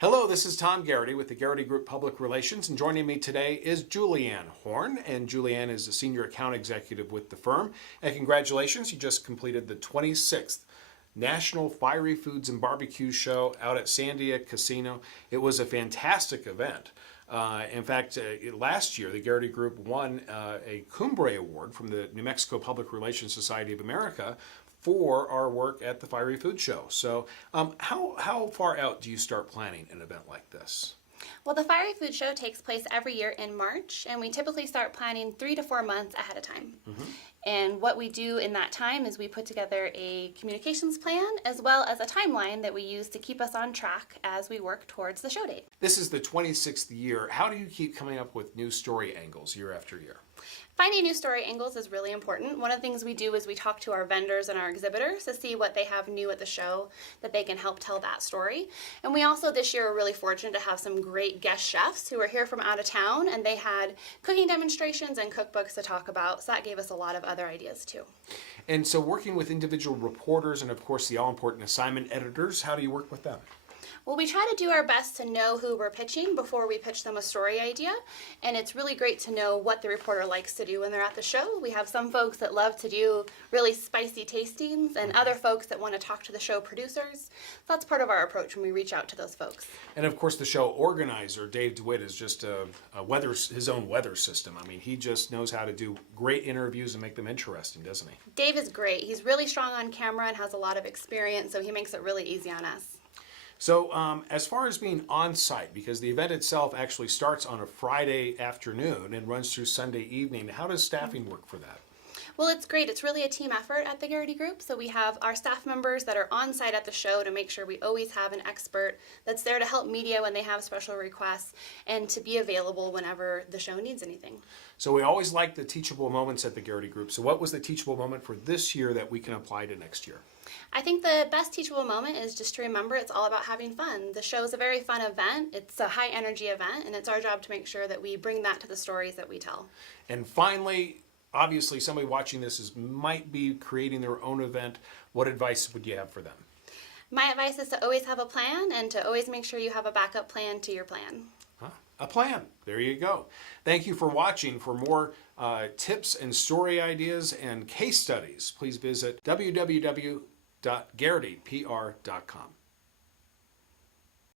Hello, this is Tom Garrity with the Garrity Group Public Relations, and joining me today is Julianne Horn, and Julianne is a senior account executive with the firm. And congratulations, you just completed the 26th National Fiery Foods and Barbecue Show out at Sandia Casino. It was a fantastic event. In fact, last year, the Garrity Group won a Cumbre Award from the New Mexico Public Relations Society of America for our work at the Fiery Food Show. So how far out do you start planning an event like this? Well, the Fiery Food Show takes place every year in March, and we typically start planning 3 to 4 months ahead of time. And what we do in that time is we put together a communications plan as well as a timeline that we use to keep us on track as we work towards the show date. This is the 26th year. How do you keep coming up with new story angles year after year? Finding new story angles is really important. One of the things we do is we talk to our vendors and our exhibitors to see what they have new at the show that they can help tell that story. And we also this year are really fortunate to have some great guest chefs who are here from out of town, and they had cooking demonstrations and cookbooks to talk about, so that gave us a lot of other ideas too. And so working with individual reporters and of course the all-important assignment editors, how do you work with them? Well, we try to do our best to know who we're pitching before we pitch them a story idea, and it's really great to know what the reporter likes to do when they're at the show. We have some folks that love to do really spicy tastings and other folks that want to talk to the show producers. So that's part of our approach when we reach out to those folks. And of course the show organizer, Dave DeWitt, is just his own weather system. I mean, he just knows how to do great interviews and make them interesting, doesn't he? Dave is great. He's really strong on camera and has a lot of experience, so he makes it really easy on us. So as far as being on site, because the event itself actually starts on a Friday afternoon and runs through Sunday evening, how does staffing work for that? Well, it's great. It's really a team effort at the Garrity Group. So we have our staff members that are on site at the show to make sure we always have an expert that's there to help media when they have special requests and to be available whenever the show needs anything. So we always like the teachable moments at the Garrity Group. So what was the teachable moment for this year that we can apply to next year? I think the best teachable moment is just to remember it's all about having fun. The show is a very fun event. It's a high energy event, and it's our job to make sure that we bring that to the stories that we tell. And finally, obviously somebody watching this might be creating their own event. What advice would you have for them? My advice is to always have a plan and to always make sure you have a backup plan to your plan. A plan. There you go. Thank you for watching. For more tips and story ideas and case studies, please visit www.garritypr.com.